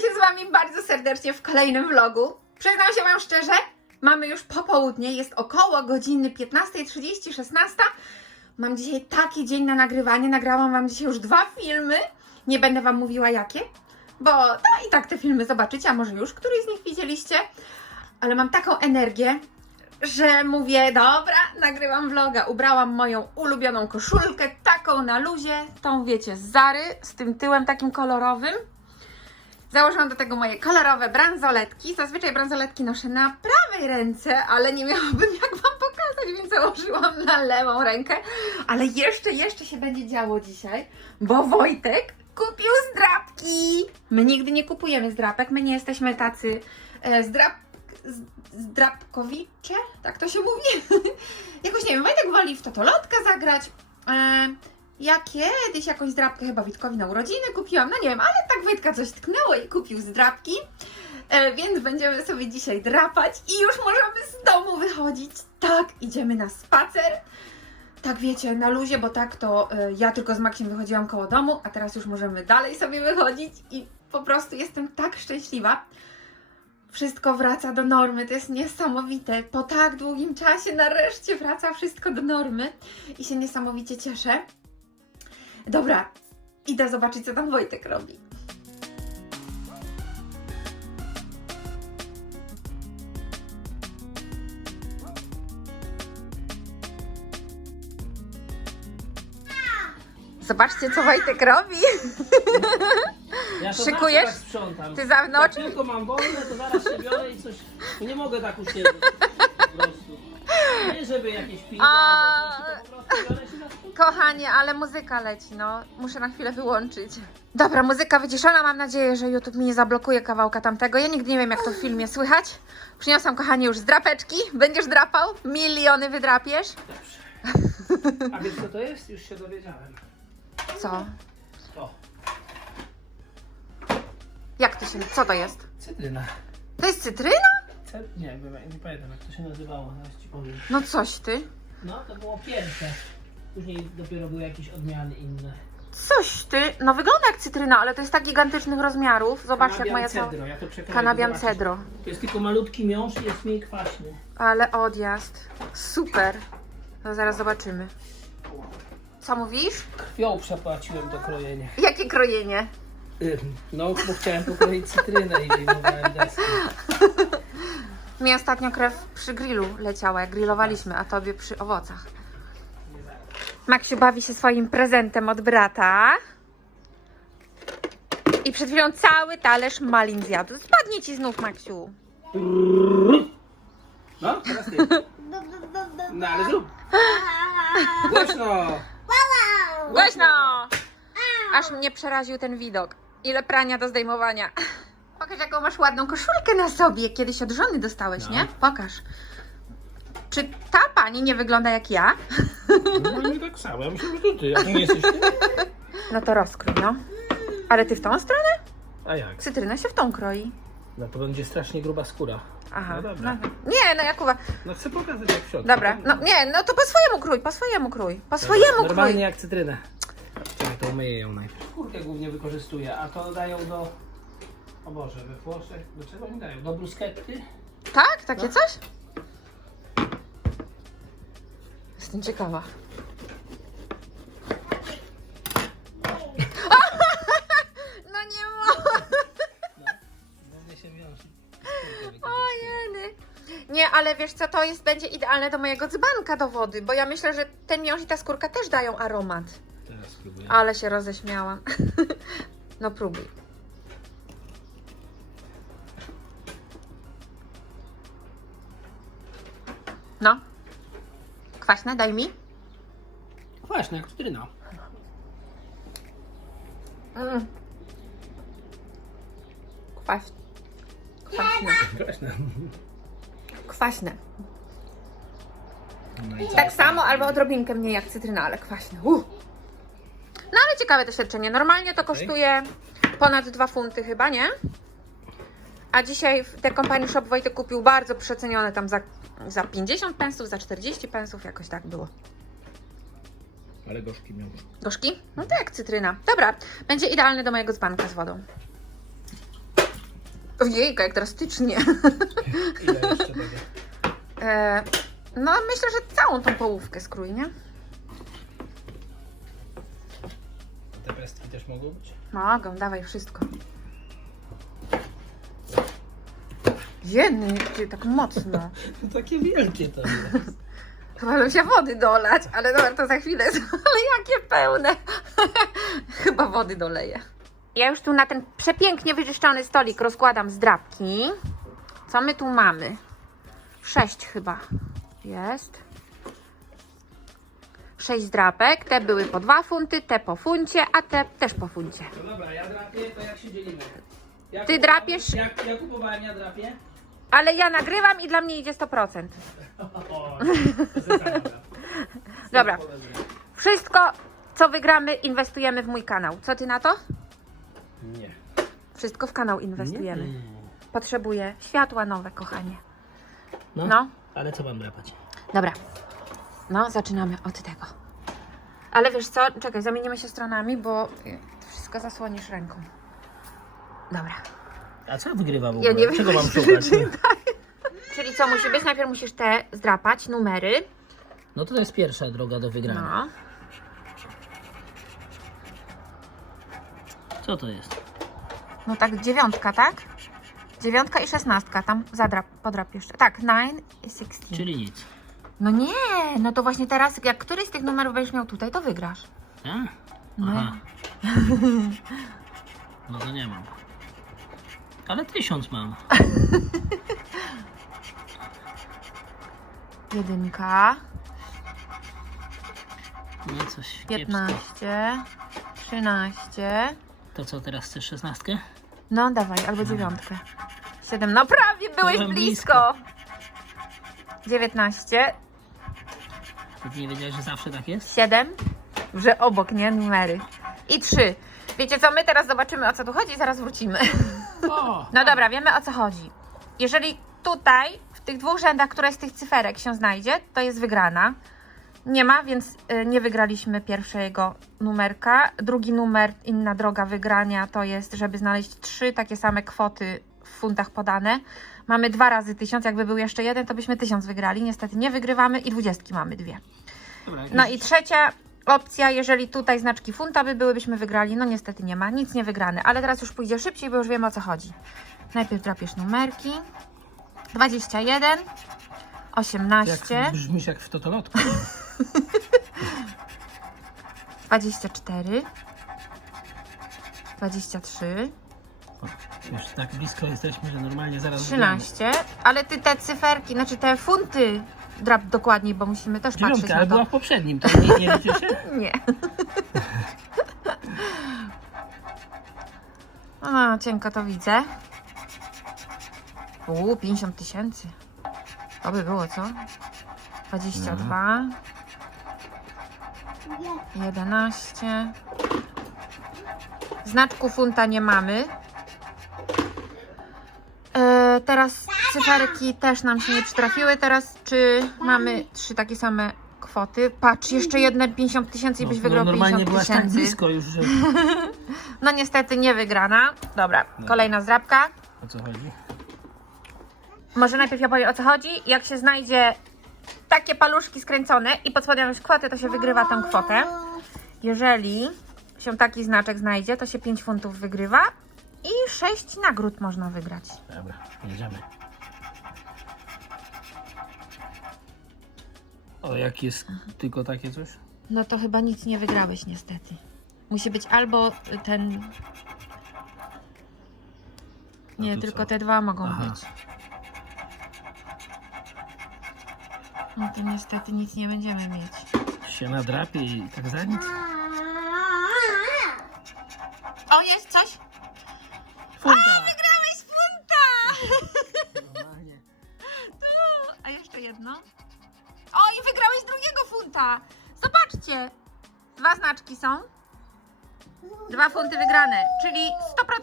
się z Wami bardzo serdecznie w kolejnym vlogu. Przyznam się Wam szczerze, mamy już popołudnie, jest około godziny 15.30, 16. Mam dzisiaj taki dzień na nagrywanie, nagrałam Wam dzisiaj już dwa filmy. Nie będę Wam mówiła jakie, bo no i tak te filmy zobaczycie, a może już któryś z nich widzieliście. Ale mam taką energię, że mówię, dobra, nagrywam vloga. Ubrałam moją ulubioną koszulkę, taką na luzie, tą wiecie, z Zary, z tym tyłem takim kolorowym. Założyłam do tego moje kolorowe bransoletki. Zazwyczaj bransoletki noszę na prawej ręce, ale nie miałabym jak Wam pokazać, więc założyłam na lewą rękę. Ale jeszcze, jeszcze się będzie działo dzisiaj, bo Wojtek kupił zdrapki. My nigdy nie kupujemy zdrapek, my nie jesteśmy tacy e, zdrap... zdrapkowicze, tak to się mówi. Jakoś nie wiem, Wojtek woli w totolotka zagrać. E, ja kiedyś jakąś zdrapkę chyba Witkowi na urodziny kupiłam, no nie wiem, ale tak Wojtka coś tknęło i kupił zdrapki. E, więc będziemy sobie dzisiaj drapać i już możemy z domu wychodzić. Tak, idziemy na spacer. Tak wiecie, na luzie, bo tak to e, ja tylko z Maksiem wychodziłam koło domu, a teraz już możemy dalej sobie wychodzić i po prostu jestem tak szczęśliwa. Wszystko wraca do normy, to jest niesamowite. Po tak długim czasie nareszcie wraca wszystko do normy i się niesamowicie cieszę. Dobra, idę zobaczyć, co tam Wojtek robi. Zobaczcie, co Wojtek robi. Ja to Szykujesz? zawsze tak sprzątam. Ty za Jak noc? tylko mam wolne, to zaraz się biorę i coś... Nie mogę tak usiedzieć po prostu. Nie żeby jakieś piwo A- albo coś, to po prostu biorę się. Kochanie, ale muzyka leci, no. Muszę na chwilę wyłączyć. Dobra, muzyka wyciszona. Mam nadzieję, że YouTube mi nie zablokuje kawałka tamtego. Ja nigdy nie wiem, jak to w filmie słychać. Przyniosłam, kochanie, już zdrapeczki. Będziesz drapał? Miliony wydrapiesz? A wiesz co to jest? Już się dowiedziałem. Co? To, Jak to się... Co to jest? cytryna. To jest cytryna? Cy... Nie, nie pamiętam jak to się nazywało, zaraz ci powiem. No coś ty. No, to było pierwsze. Później dopiero były jakieś odmiany inne. Coś ty. No wygląda jak cytryna, ale to jest tak gigantycznych rozmiarów. Zobacz, jak moja cała... cedro, ja to czekam. Kanabian zobaczysz. cedro. To jest tylko malutki miąższ i jest mniej kwaśny. Ale odjazd. Super. To zaraz zobaczymy. Co mówisz? Krwią przepłaciłem to krojenie. Jakie krojenie? Ym, No, bo chciałem pokroić cytrynę i wyjmowałem deskę. Mi ostatnio krew przy grillu leciała, jak grillowaliśmy, a tobie przy owocach. Maksiu bawi się swoim prezentem od brata. I przed chwilą cały talerz malin zjadł. Spadnie ci znów, Maksiu. No, teraz ty. No, ale zrób. Głośno! Głośno! Aż mnie przeraził ten widok. Ile prania do zdejmowania. Pokaż, jaką masz ładną koszulkę na sobie. Kiedyś od żony dostałeś, No. nie? Pokaż. Czy ta pani nie wygląda jak ja? No nie tak samo, ja myślę, że to ty, a ty nie jesteś ty? No to rozkrój, no. Ale ty w tą stronę? A jak? Cytryna się w tą kroi. No to będzie strasznie gruba skóra. Aha. No dobra. No, nie, no Jakuba. No chcę pokazać jak w środku. Dobra, no nie, no to po swojemu krój, po swojemu krój. Po swojemu Normalnie krój. jak cytrynę. Czekaj, to umyję ją najpierw. Kurkę głównie wykorzystuję, a to dają do... O Boże, we Włoszech, do czego oni dają? Do bruschetty? Tak? Takie No. coś? Jestem ciekawa. No nie mogę. Wiąże. Ojeny. Nie, ale wiesz co, to jest, będzie idealne do mojego dzbanka do wody, bo ja myślę, że ten miąższ i ta skórka też dają aromat. Teraz spróbuję. Ale się roześmiałam. No próbuj. No. Kwaśne, daj mi. Właśnie, jak cytryna. Mm. Kwaś... Kwaśne. Właśnie. Kwaśne. No i? Tak samo albo odrobinkę mniej jak cytryna, ale kwaśne. Uh. No ale ciekawe doświadczenie. Normalnie to kosztuje ponad 2 funty chyba, nie? A dzisiaj w The Company Shop Wojtek kupił bardzo przecenione tam za, za 50 pensów, za 40 pensów, jakoś tak było. Ale gorzki miąższ. Gorzki? No tak, cytryna. Dobra, będzie idealny do mojego dzbanka z wodą. Ojejka, jak drastycznie. Ile jeszcze będzie? E, no myślę, że całą tą połówkę skrój, nie? Te pestki też mogą być? Mogą, dawaj wszystko. Jedny, ty tak mocno. No takie wielkie to jest. Chyba się wody dolać, ale dobra, to za chwilę. Ale jakie pełne. Chyba wody doleję. Ja już tu na ten przepięknie wyczyszczony stolik rozkładam zdrabki. Co my tu mamy? Sześć chyba jest. Sześć zdrapek. Te były po dwa funty, te po funcie, a te też po funcie. No dobra, ja drapię, to jak się dzielimy? Ja Ty drapiesz? Jak ja kupowałem, ja drapię? Ale ja nagrywam i dla mnie idzie 100%. O. Dobra. Wszystko, co wygramy, inwestujemy w mój kanał. Co ty na to? Nie. Wszystko w kanał inwestujemy. Potrzebuję światła nowe, kochanie. No, No, ale co mam drapać? dobra. No, zaczynamy od tego. Ale wiesz co? Czekaj, zamienimy się stronami, bo y, wszystko zasłonisz ręką. Dobra. A co wygrywa w Ja ogóle? nie wiem, Czego mam szukać? Czyli co musi być? Najpierw musisz te zdrapać, numery. No to jest pierwsza droga do wygrania. No. Co to jest? No tak, dziewiątka, tak? Dziewiątka i szesnastka. Tam zadrap, podrap jeszcze. Tak, nine i sixteen. Czyli nic. No nie, no to właśnie teraz, jak któryś z tych numerów będziesz miał tutaj, to wygrasz. A? No. Aha. No to nie mam. Ale tysiąc mam. Jedynka, No coś kiepsko. piętnaście, trzynaście. To co teraz chcesz szesnastkę? No dawaj, albo dziewiątkę. Siedem, no prawie byłeś Byłem blisko. Dziewiętnaście, Ty nie wiedziałeś, że zawsze tak jest? siedem, że obok, nie? Numery. I trzy. Wiecie co, my teraz zobaczymy o co tu chodzi i zaraz wrócimy. O! No dobra, wiemy o co chodzi. Jeżeli tutaj, w tych dwóch rzędach, które z tych cyferek się znajdzie, to jest wygrana. Nie ma, więc y, nie wygraliśmy pierwszego numerka. Drugi numer, inna droga wygrania, to jest, żeby znaleźć trzy takie same kwoty w funtach podane. Mamy dwa razy tysiąc, jakby był jeszcze jeden, to byśmy tysiąc wygrali. Niestety nie wygrywamy i dwudziestki mamy dwie. Dobra, No i trzecia opcja, jeżeli tutaj znaczki funta by były, byśmy wygrali. No niestety nie ma, nic nie wygrane. Ale teraz już pójdzie szybciej, bo już wiemy o co chodzi. Najpierw drapiesz numerki. 21, 18, Jak brzmisz jak w totolotku. 24, 23, Już tak blisko jesteśmy, że normalnie zaraz 13. Ale ty te cyferki, znaczy te funty drap dokładniej, bo musimy też patrzeć Dziewiątka, na ale to. była w poprzednim, to nie, nie liczy się? Nie. A, cienko to widzę. Uuu, 50 tysięcy. To by było, co? 22. 11. Znaczku funta nie mamy. E, teraz cyferki też nam się nie przytrafiły. Teraz czy mamy trzy takie same kwoty? Patrz, jeszcze jedne 50 tysięcy i byś wygrał normalnie 50 byłaś tak tysięcy. blisko już, że... No niestety nie wygrana. Dobra, kolejna zdrabka. O co chodzi? Może najpierw ja powiem o co chodzi. Jak się znajdzie takie paluszki skręcone i pod spodem już kwotę, to się wygrywa tę kwotę. Jeżeli się taki znaczek znajdzie, to się 5 funtów wygrywa i 6 nagród można wygrać. Dobra, jedziemy. O, jak jest tylko takie coś? No to chyba nic nie wygrałeś niestety. Musi być albo ten... Nie, tu tylko co? te dwa mogą Aha. być. No to niestety nic nie będziemy mieć. Się nadrapie i tak za nic?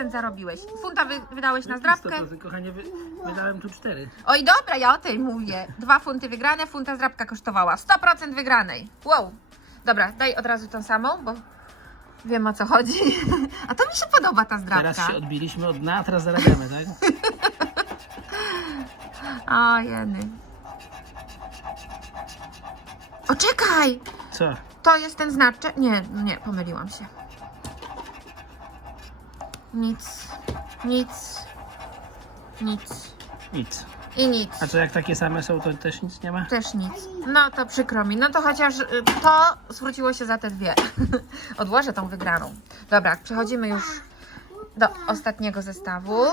100% zarobiłeś. Funta wy, wydałeś na zdrabkę. To, kochanie, wy, wydałem tu cztery. Oj, dobra, ja o tej mówię. Dwa funty wygrane, funta zdrabka kosztowała. 100% wygranej. Wow. Dobra, daj od razu tą samą, bo Wiem o co chodzi. A to mi się podoba ta zdrabka. Teraz się odbiliśmy od dna, a teraz zarabiamy, tak? O, jeny. O, czekaj! Co? To jest ten znaczek? Nie, nie, pomyliłam się. Nic, nic, nic Nic. i nic. A co jak takie same są, to też nic nie ma? Też nic. No to przykro mi. No to chociaż y, to zwróciło się za te dwie. Odłożę tą wygraną. Dobra, przechodzimy już do ostatniego zestawu.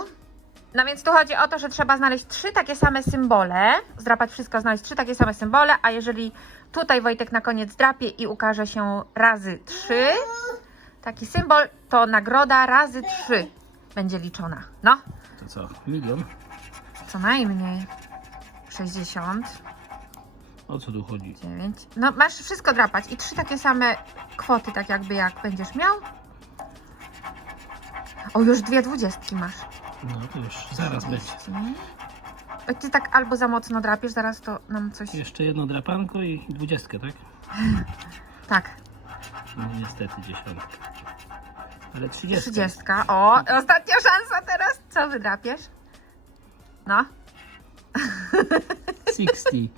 No więc tu chodzi o to, że trzeba znaleźć trzy takie same symbole. Zdrapać wszystko, znaleźć trzy takie same symbole, a jeżeli tutaj Wojtek na koniec drapie i ukaże się razy trzy, taki symbol, to nagroda razy trzy będzie liczona. No, To co? Milion? co najmniej 60. O co tu chodzi? 9. No masz wszystko drapać i trzy takie same kwoty, tak jakby jak będziesz miał. O, już dwie dwudziestki masz. No to już zaraz będzie. Oj, Ty tak albo za mocno drapiesz, zaraz to nam coś... Jeszcze jedno drapanko i dwudziestkę, tak? Tak, No niestety dziesiątka. Ale trzydziestka. trzydziestka. O, ostatnia szansa teraz. Co wydrapiesz? No. 60.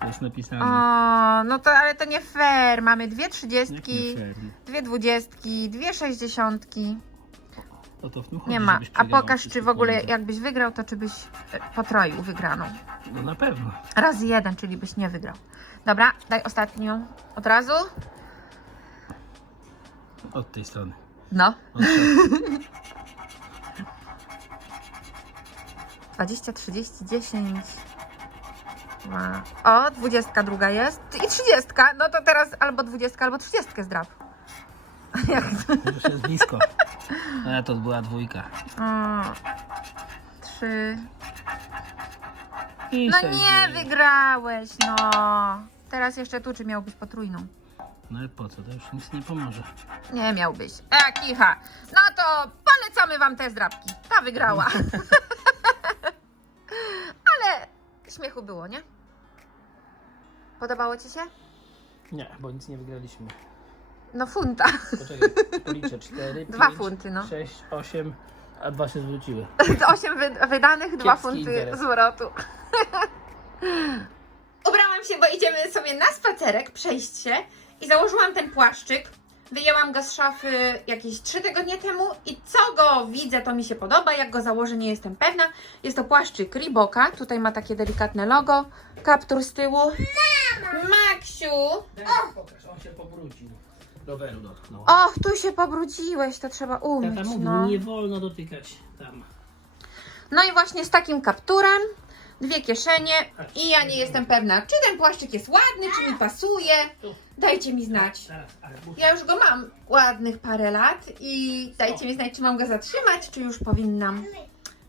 To jest napisane. O, no to ale to nie fair. Mamy dwie Jak trzydziestki, nie fair. dwie dwudziestki, dwie sześćdziesiątki. O to w tym chodzi, Nie ma. żebyś A pokaż, czy w ogóle pieniądze. jakbyś wygrał, to czy byś e, potroił wygraną. No na pewno. Razy jeden, czyli byś nie wygrał. Dobra, daj ostatnią od razu. Od tej strony. No. Od środka. 20, 30, 10. Dwa. O, 22 druga jest. I 30. No to teraz albo 20, albo 30 zdrap. Jak to? Już jest blisko. A to była dwójka. O, 3. I No sześć nie wygrałeś, no. Teraz jeszcze tu, czy miałbyś potrójną? No ale po co? To już nic nie pomoże. Nie miałbyś. E, kicha. No to polecamy wam te zdrapki. Ta wygrała. Ale śmiechu było, nie? Podobało ci się? Nie, bo nic nie wygraliśmy. No funta. Poczekaj, policzę. 4, Dwa 5, funty, no. 6, 8, a dwa się zwróciły. Osiem wy wydanych, dwa Kiepski funty interes. zwrotu. Się, bo idziemy sobie na spacerek, przejść się i założyłam ten płaszczyk. Wyjęłam go z szafy jakieś trzy tygodnie temu i co go widzę, to mi się podoba. Jak go założę, nie jestem pewna. Jest to płaszczyk Reeboka. Tutaj ma takie delikatne logo. Kaptur z tyłu. Maksiu! Pokaż, on się pobrudził. Roweru dotknął. Och, tu się pobrudziłeś, to trzeba umyć. Tata mówił, No. nie wolno dotykać tam. no i właśnie z takim kapturem, dwie kieszenie i ja nie jestem pewna, czy ten płaszczyk jest ładny, czy mi pasuje. Dajcie mi znać. Ja już go mam ładnych parę lat i dajcie mi znać, czy mam go zatrzymać, czy już powinnam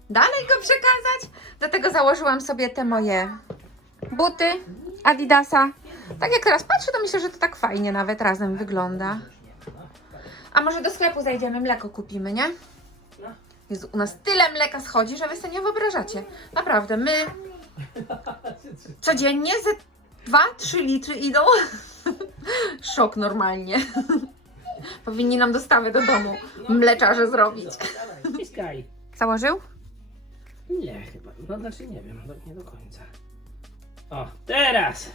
dalej go przekazać. Do tego założyłam sobie te moje buty Adidasa. Tak jak teraz patrzę, to myślę, że to tak fajnie nawet razem wygląda. A może do sklepu zajdziemy, mleko kupimy, nie? No. Jezu, u nas tyle mleka schodzi, że wy sobie nie wyobrażacie. Naprawdę, my codziennie ze 2-3 litry idą. Szok normalnie. Powinni nam dostawę do domu mleczarze zrobić. Ściskaj. Założył? Nie, chyba. No znaczy nie wiem, nie do końca. O, teraz!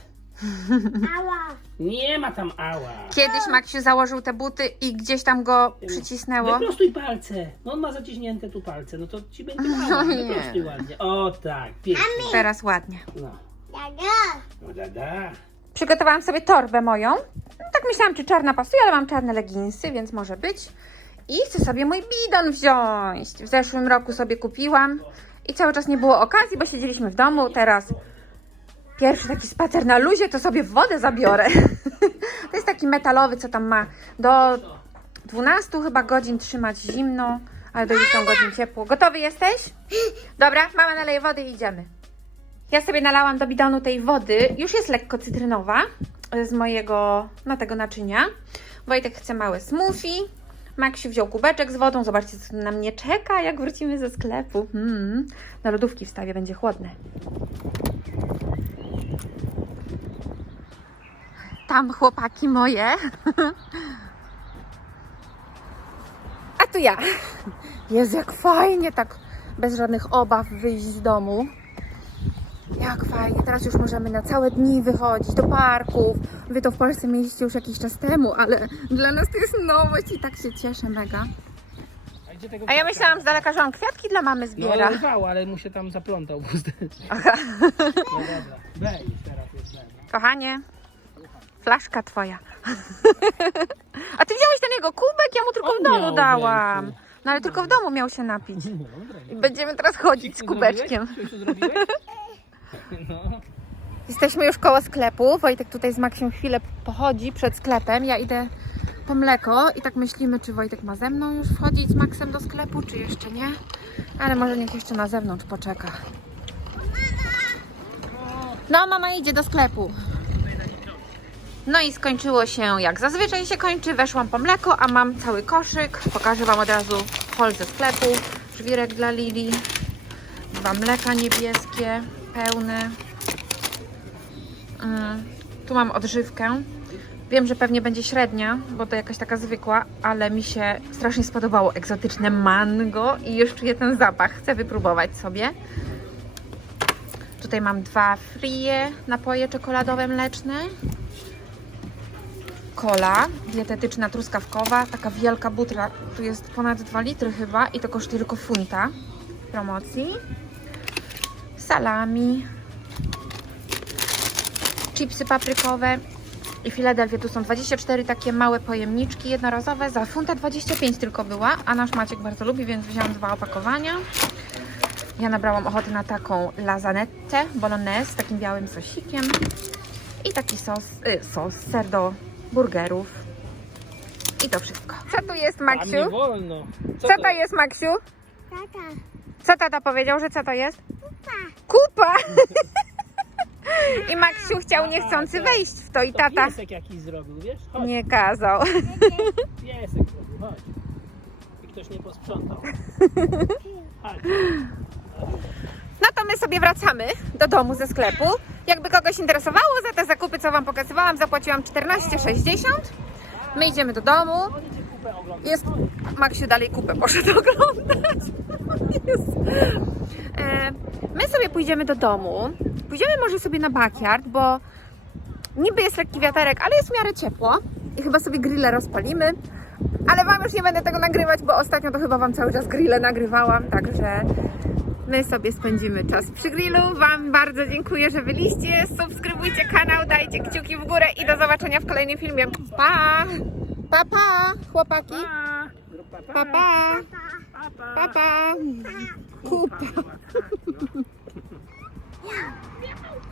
Nie ma tam ała. Kiedyś Maksiu założył te buty i gdzieś tam go przycisnęło. Wyprostuj palce. No on ma zaciśnięte tu palce, no to ci będzie mała. No nie. Wyprostuj ładnie. O tak, pięknie. Teraz ładnie. No. No da, da. Przygotowałam sobie torbę moją. No, tak myślałam, czy czarna pasuje, ale mam czarne leginsy, więc może być. I chcę sobie mój bidon wziąć. W zeszłym roku sobie kupiłam i cały czas nie było okazji, bo siedzieliśmy w domu. Teraz pierwszy taki spacer na luzie, to sobie wodę zabiorę. To jest taki metalowy, co tam ma do 12 chyba godzin trzymać zimno, ale do 10 godzin ciepło. Gotowy jesteś? Dobra, mama naleje wody i idziemy. Ja sobie nalałam do bidonu tej wody, już jest lekko cytrynowa z mojego, no tego naczynia. Wojtek chce małe smoothie. Maksiu wziął kubeczek z wodą. Zobaczcie, co na mnie czeka, jak wrócimy ze sklepu. Mm, na lodówki wstawię, będzie chłodne. Tam chłopaki moje. A tu ja. Jezu, jak fajnie tak bez żadnych obaw wyjść z domu. Jak fajnie. Teraz już możemy na całe dni wychodzić do parków. Wy to w Polsce mieliście już jakiś czas temu, ale dla nas to jest nowość i tak się cieszę mega. A, ja myślałam z daleka, że on kwiatki dla mamy No zbiera. rwał, ale mu się tam zaplątał. Aha. No dobra. Już teraz jest no. Kochanie, flaszka twoja. A ty wziąłeś ten jego kubek? Ja mu tylko On w domu w dałam. ręku. No ale tylko w domu miał się napić. No dobra. I będziemy teraz chodzić z kubeczkiem. zrobiłeś? Coś tu zrobiłeś? No. Jesteśmy już koło sklepu. Wojtek tutaj z Maksią chwilę pochodzi przed sklepem. Ja idę po mleko i tak myślimy, czy Wojtek ma ze mną już wchodzić z Maksem do sklepu, czy jeszcze nie. Ale może niech jeszcze na zewnątrz poczeka. No, mama idzie do sklepu. No i skończyło się jak zazwyczaj się kończy. Weszłam po mleko, a mam cały koszyk. Pokażę Wam od razu hol ze sklepu. Żwirek dla Lili. Dwa mleka niebieskie, pełne. Mm, Tu mam odżywkę. Wiem, że pewnie będzie średnia, bo to jakaś taka zwykła, ale mi się strasznie spodobało egzotyczne mango i już czuję ten zapach. Chcę wypróbować sobie. Tutaj mam dwa frie napoje czekoladowe mleczne. Kola dietetyczna truskawkowa, taka wielka butra. Tu jest ponad 2 litry chyba i to kosztuje tylko funta promocji. Salami, chipsy paprykowe i Filadelfia. Tu są 24 takie małe pojemniczki jednorazowe. Za funta 25 tylko była, a nasz Maciek bardzo lubi, więc wziąłem dwa opakowania. Ja nabrałam ochoty na taką lasagnette bolognese z takim białym sosikiem i taki sos, y, sos, ser do burgerów. I to wszystko. Co tu jest, A nie wolno. Co to jest, Maksiu? Tata, Co tata powiedział, że co to jest? kupa. Kupa! I Maksiu chciał niechcący wejść w to i To tata piesek jakiś zrobił, wiesz? Chodź, nie kazał. piesek zrobił, chodź. I ktoś nie posprzątał. Chodź. No to my sobie wracamy do domu ze sklepu. Jakby kogoś interesowało, za te zakupy, co Wam pokazywałam, zapłaciłam 14,60. My idziemy do domu. Jest. Maksiu dalej kupę poszedł oglądać. Jest. E, my sobie pójdziemy do domu. Pójdziemy może sobie na backyard, bo niby jest lekki wiaterek, ale jest w miarę ciepło. I chyba sobie grille rozpalimy. Ale Wam już nie będę tego nagrywać, bo ostatnio to chyba Wam cały czas grille nagrywałam, także my sobie spędzimy czas przy grillu. Wam bardzo dziękuję, że byliście. Subskrybujcie kanał, dajcie kciuki w górę i do zobaczenia w kolejnym filmie. Pa! Pa, pa, chłopaki. Pa. Pa. Pa, pa. Pa, pa. Pa, pa. Kupa.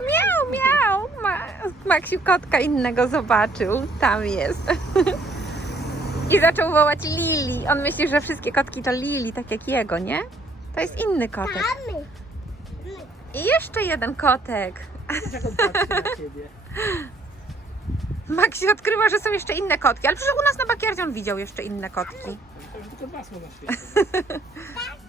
Miał, miał. Ma, Maksiu kotka innego zobaczył. Tam jest. I zaczął wołać Lili. On myśli, że wszystkie kotki to Lili, tak jak jego, nie? To jest inny kotek. Mamy. I jeszcze jeden kotek. Jak on patrzy na ciebie. Maksiu odkrywa, że są jeszcze inne kotki. Ale przecież u nas na bakierdzie on widział jeszcze inne kotki. Tylko dwa słowa świetne.